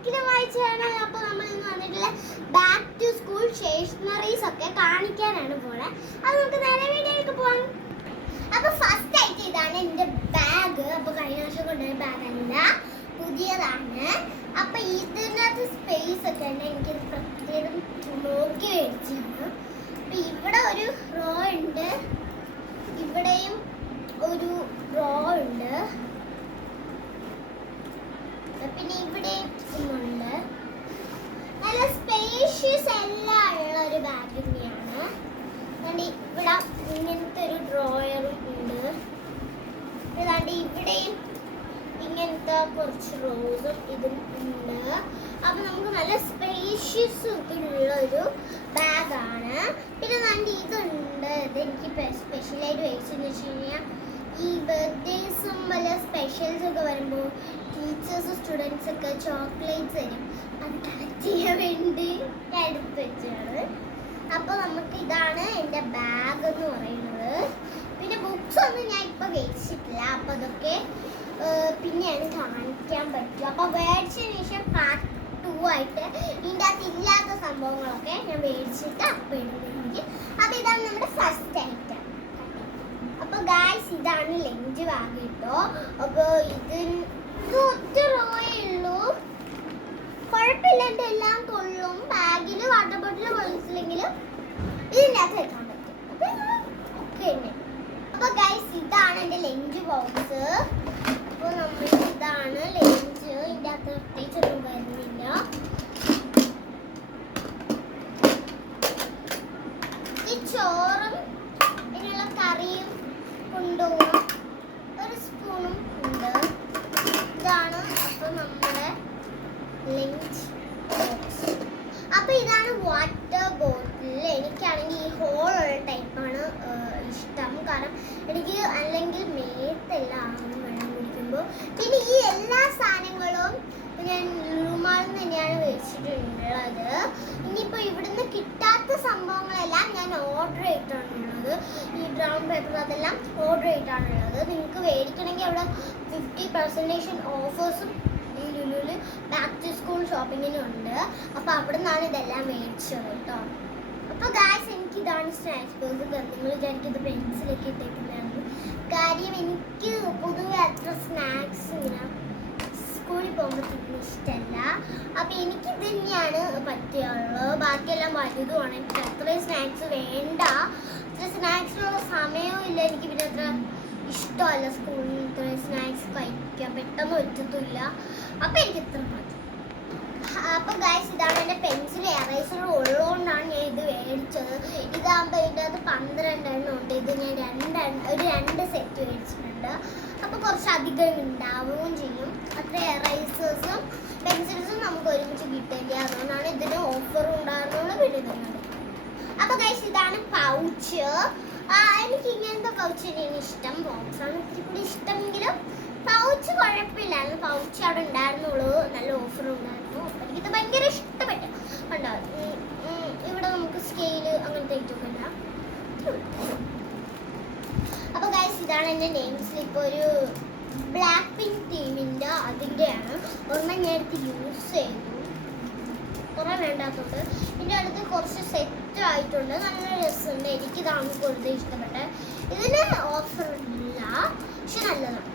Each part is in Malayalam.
My channel. അപ്പോൾ നമ്മൾ ഇന്ന് വന്നിട്ടുള്ള ബാക്ക് ടു സ്കൂൾ സ്റ്റേഷനറീസ് ഒക്കെ കാണിക്കാനാണ് പോണേ. അത് നമുക്ക് നേരെ വീഡിയോയിലേക്ക് പോവാം. അപ്പോൾ ഫസ്റ്റ് ആയിട്ട് ഇതാണ് എൻ്റെ ബാഗ്. അപ്പോൾ കഴിഞ്ഞ വർഷം കൊണ്ടുപോയ ബാഗല്ല, പുതിയതാണ്. അപ്പോൾ ഇതിനകത്ത് സ്പേസ് ഒക്കെ ഉണ്ട്. എനിക്കിത് പ്രത്യേകം നോക്കി മേടിച്ചാണ്. അപ്പോൾ ഇവിടെ ഒരു റോ ഉണ്ട്, ഇവിടെയും ഒരു റോ ഉണ്ട്, പിന്നെ ഇവിടെ ഉണ്ട്. നല്ല സ്പേഷ്യസ് എല്ലാം ഉള്ള ഒരു ബാഗ് തന്നെയാണ്. ഇവിടെ ഇങ്ങനത്തെ ഒരു ഡ്രോയറും ഉണ്ട്. ഏതാണ്ട് ഇവിടെയും ഇങ്ങനത്തെ കുറച്ച് റോസും ഇതും ഉണ്ട്. അപ്പം നമുക്ക് നല്ല സ്പേഷ്യസ് ഉള്ളൊരു ബാഗാണ്. പിന്നെ നല്ല ഇതുണ്ട്. ഇതെനിക്ക് സ്പെഷ്യലായിട്ട് മേടിച്ചെന്ന് വെച്ച് കഴിഞ്ഞാൽ ഈ ബർത്ത്ഡേസും വല്ല സ്പെഷ്യൽസ് ഒക്കെ വരുമ്പോൾ ടീച്ചേഴ്സ് സ്റ്റുഡൻസ് ഒക്കെ ചോക്ലേറ്റ്സ് തരും. അത് കളക്ട് ചെയ്യാൻ വേണ്ടി എടുത്ത് വെച്ചാണ്. അപ്പോൾ നമുക്ക് ഇതാണ് എൻ്റെ ബാഗ് എന്ന് പറയുന്നത്. പിന്നെ ബുക്സ് ഒന്നും ഞാൻ ഇപ്പോൾ മേടിച്ചിട്ടില്ല. അപ്പോൾ അതൊക്കെ പിന്നെയാണ് കാണിക്കാൻ പറ്റുക. അപ്പോൾ മേടിച്ചതിന് ശേഷം പാർട്ട് 2 ആയിട്ട് ഇതിൻ്റെ അകത്ത് ഇല്ലാത്ത സംഭവങ്ങളൊക്കെ ഞാൻ മേടിച്ചിട്ട് അപ്പോൾ ഇടുന്നെങ്കിൽ. അപ്പോൾ ഇതാണ് നമ്മുടെ ഫസ്റ്റ് ഐറ്റം. അപ്പോൾ ഗായ്സ് ഇതാണ് ലഞ്ച് ബാഗ് കേട്ടോ. അപ്പോൾ ഇത് ഒറ്റ റോയേ ഉള്ളൂ, കുഴപ്പമില്ല, എൻ്റെ എല്ലാം കൊള്ളും. ബാഗിൽ വാട്ടർ ബോട്ടിൽ കൊള്ളിച്ചില്ലെങ്കിലും ഇതിൻ്റെ അകത്ത് വെക്കാൻ പറ്റും. അപ്പോൾ ഓക്കെ തന്നെ. അപ്പോൾ ഗായ്സ് ഇതാണ് എൻ്റെ ലഞ്ച് ബോക്സ്. അപ്പോൾ നമ്മൾ ഇതാണ് ലഞ്ച്. ഇതിൻ്റെ അകത്ത് പ്രത്യേകിച്ചൊന്നും വരുന്നില്ല. ഈ ചോറും ഇതിനുള്ള കറിയും കൊണ്ടുപോകാം. ഒരു സ്പൂണും ഉണ്ട്. ഇതാണ് അപ്പോൾ നമ്മുടെ ലഞ്ച് ബോക്സ്. അപ്പോൾ ഇതാണ് വാട്ടർ ബോട്ടിൽ. എനിക്കാണെങ്കിൽ ഈ ഹോളുള്ള ടൈപ്പാണ് ഇഷ്ടം. കാരണം എനിക്ക് അല്ലെങ്കിൽ മേത്തെല്ലാം വെള്ളം കുടിക്കുമ്പോൾ. പിന്നെ ഈ എല്ലാ സാധനങ്ങളും ഞാൻ ലുലുമാളിൽ തന്നെയാണ് വെച്ചിട്ടുള്ളത്. ഇനിയിപ്പോൾ ഇവിടുന്ന് കിട്ടാത്ത സംഭവങ്ങളെല്ലാം ഞാൻ ഓർഡർ ചെയ്തിട്ടാണുള്ളത്. ഈ ബ്രൗൺ പേപ്പർ അതെല്ലാം ഓർഡർ ചെയ്തിട്ടാണുള്ളത്. നിങ്ങൾക്ക് മേടിക്കണമെങ്കിൽ അവിടെ 50% ഓഫേഴ്സും ഈ ലുലുവിൽ ബാക്ക് ടു സ്കൂൾ ഷോപ്പിങ്ങിനും ഉണ്ട്. അപ്പോൾ അവിടെ നിന്നാണ് ഇതെല്ലാം മേടിച്ചത് കേട്ടോ. അപ്പോൾ ഗായ്സ് എനിക്കിതാണ് സ്നാക്സ് ബോക്സ്. നിങ്ങൾ വിചാരിക്കും ഇത് പെൻസിലൊക്കെ ഇട്ടേക്കുന്നതാണ്. കാര്യം എനിക്ക് പൊതുവെ അത്ര സ്നാക്സ് ഇങ്ങനെ സ്കൂളിൽ പോകുമ്പോൾ തിന്നുന്ന ഇഷ്ടമല്ല. അപ്പോൾ എനിക്ക് തന്നെയാണ് പറ്റുള്ളൂ. ബാക്കിയെല്ലാം വലുതുമാണ്. എനിക്ക് അത്രയും സ്നാക്സ് വേണ്ട. അത്ര സ്നാക്സിനുള്ള സമയവും ഇല്ല എനിക്ക്. പിന്നെ അത്ര ഇഷ്ടമല്ല സ്കൂളിൽ ഇത്രയും സ്നാക്സ് കഴിക്കാൻ, പെട്ടെന്ന് പറ്റത്തില്ല. അപ്പോൾ എനിക്ക് ഇത്ര മതി. അപ്പോൾ ഗായ്സ് ഇതാണ് എൻ്റെ പെൻസിൽ എറേസർ ഉള്ളതുകൊണ്ടാണ് ഞാൻ ഇത് മേടിച്ചത്. ഇതാകുമ്പോൾ ഇതിൻ്റെ അകത്ത് 12 എണ്ണം ഉണ്ട്. ഇത് ഞാൻ ഒരു 2 സെറ്റ് മേടിച്ചിട്ടുണ്ട്. അപ്പോൾ കുറച്ചധികം ഉണ്ടാവുകയും ചെയ്യും. അത്ര എറേസേഴ്സും പെൻസിൽസും നമുക്ക് ഒരുമിച്ച് കിട്ടില്ല. അതുകൊണ്ടാണ് ഇതിന് ഓഫറും ഉണ്ടാകുന്നത്. വിടുന്നത്. അപ്പോൾ ഗൈസ് ഇതാണ് പൗച്ച്. എനിക്ക് ഇങ്ങനത്തെ പൗച്ച് തന്നെയാണ് ഇഷ്ടം. ബോക്സാണ് ഇത്തിരി കൂടി ഇഷ്ടമെങ്കിലും പൗച്ച് കുഴപ്പമില്ലായിരുന്നു. പൗച്ച് അവിടെ ഉണ്ടായിരുന്നുള്ളൂ, നല്ല ഓഫറും ഉണ്ടായിരുന്നു. അപ്പോൾ എനിക്കിത് ഭയങ്കര ഇഷ്ടപ്പെട്ടു. കണ്ടോ, ഇവിടെ നമുക്ക് സ്കെയില് അങ്ങനത്തെ ഐറ്റമൊക്കെ ഉണ്ടാകും. അപ്പോൾ ഗൈസ് ഇതാണ് എൻ്റെ നെയിം സ്ലിപ്പ്. ഒരു ബ്ലാക്ക് പിങ്ക് ടീമിൻ്റെ അതിൻ്റെയാണ്. ഒരെണ്ണം ഞാൻ എടുത്ത് യൂസ് ചെയ്തു, കുറേ വേണ്ടാത്തതുകൊണ്ട്. ഇതിൻ്റെ അടുത്ത് കുറച്ച് സെറ്റ് ആയിട്ടുണ്ട്. നല്ല രസമുണ്ട്. എനിക്കിതാണ് കൂടുതൽ ഇഷ്ടപ്പെട്ടത്. ഇതിന് ഓഫർ ഇല്ല, പക്ഷെ നല്ലതാണ്.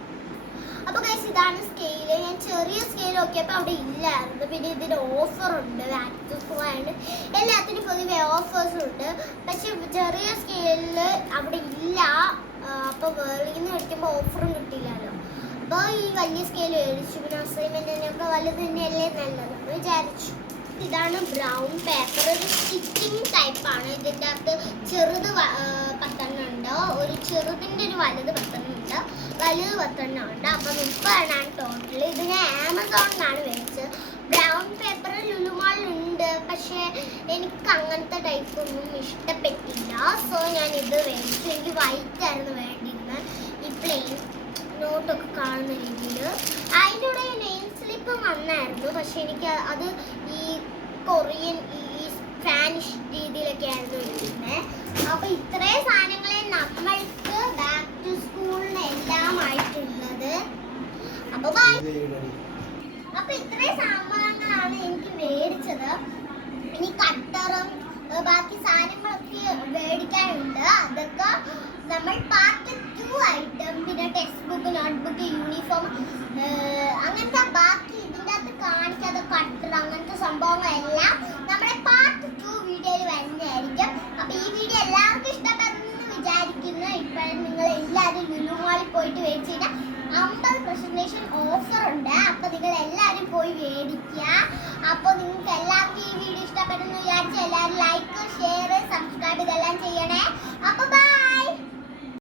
അപ്പോൾ ഗൈസ് ഇതാണ് സ്കെയില്. ഞാൻ ചെറിയ സ്കെയിൽ നോക്കിയപ്പോൾ അവിടെ ഇല്ലായിരുന്നു. പിന്നെ ഇതിന് ഓഫറുണ്ട്. ബാക്ക് ടു സ്കൂൾ ആയതുകൊണ്ട് എല്ലാത്തിനും പൊതുവെ ഓഫേഴ്സുണ്ട്. പക്ഷെ ചെറിയ സ്കെയിലിൽ അവിടെ ഇല്ല. അപ്പോൾ വെളിയിൽ നിന്ന് മേടിക്കുമ്പോൾ ഓഫറും കിട്ടില്ലല്ലോ. അപ്പോൾ ഈ വലിയ സ്കെയിൽ മേടിച്ചു. പിന്നെ അസൈൻമെൻറ്റിനൊക്കെ വലുത് തന്നെയല്ലേ നല്ലതെന്ന് വിചാരിച്ചു. ഇതാണ് ബ്രൗൺ പേപ്പർ. ഒരു സ്റ്റിച്ചിങ് ടൈപ്പാണ്. ഇതിൻ്റെ അകത്ത് ചെറുത് 10 ഉണ്ട്, ഒരു ചെറുതിൻ്റെ ഒരു വലുത് 10 ഉണ്ട്, വലുത് 10 ഉണ്ട്. അപ്പോൾ 30 ടോട്ടൽ. ഇത് ഞാൻ ആമസോണിലാണ് മേടിച്ചത്. ബ്രൗൺ പേപ്പർ ലുലുമാളിലുണ്ട്, പക്ഷേ എനിക്ക് അങ്ങനത്തെ ടൈപ്പൊന്നും ഇഷ്ടപ്പെട്ടില്ല. സോ ഞാൻ ഇത് മേടിച്ചു. എനിക്ക് വൈറ്റ് ആയിരുന്നു വേണ്ടിയിരുന്നത്, ഈ പ്ലെയിൻ നോട്ടൊക്കെ കാണുന്ന രീതിയിൽ. അതിൻ്റെ കൂടെ നെയിം സ്ലിപ്പ് വന്നായിരുന്നു, പക്ഷെ എനിക്ക് അത് ഈ കൊറിയൻ ഈ സ്പാനിഷ് രീതിയിലൊക്കെ ആയിരുന്നു ഇരിക്കുന്നത്. അപ്പോൾ ഇത്രയും സാധനങ്ങളെ നമ്മൾക്ക് ബാക്ക് ടു സ്കൂളിന് എല്ലാം ആയിട്ടുള്ളത്. അപ്പോൾ ബൈ. അപ്പൊ ഇത്രയും സാമാനങ്ങളാണ് എനിക്ക് മേടിച്ചത്. ഇനി കട്ടറും ബാക്കി സാധനങ്ങളൊക്കെ മേടിക്കാനുണ്ട്. അതൊക്കെ നമ്മൾ പാർട്ട് 2 ആയിട്ട്, പിന്നെ ടെക്സ്റ്റ് ബുക്ക്, നോട്ട്ബുക്ക്, യൂണിഫോം, അങ്ങനത്തെ ബാക്കി ഇതിൻ്റെ അകത്ത് കാണിക്കാത്ത കട്ടർ അങ്ങനത്തെ സംഭവങ്ങളെല്ലാം നമ്മുടെ പാർട്ട് 2 വീഡിയോയിൽ വരുന്നതായിരിക്കും. അപ്പൊ ഈ വീഡിയോ എല്ലാവർക്കും ഇഷ്ടപ്പെടുന്നു വിചാരിക്കുന്നു. ഇപ്പോഴും നിങ്ങൾ എല്ലാവരും ലുലു മാളിൽ പോയിട്ട് മേടിച്ചു കഴിഞ്ഞാൽ 50% ഓഫർ ഉണ്ട്. അപ്പൊ നിങ്ങൾ എല്ലാവരും പോയി മേടിക്കുക. അപ്പോൾ നിങ്ങൾക്ക് എല്ലാവർക്കും ഈ വീഡിയോ ഇഷ്ടപ്പെടുന്നു വിചാരിച്ച് എല്ലാവരും ലൈക്ക്, ഷെയർ, സബ്സ്ക്രൈബ് ഇതെല്ലാം ചെയ്യണേ. അപ്പൊ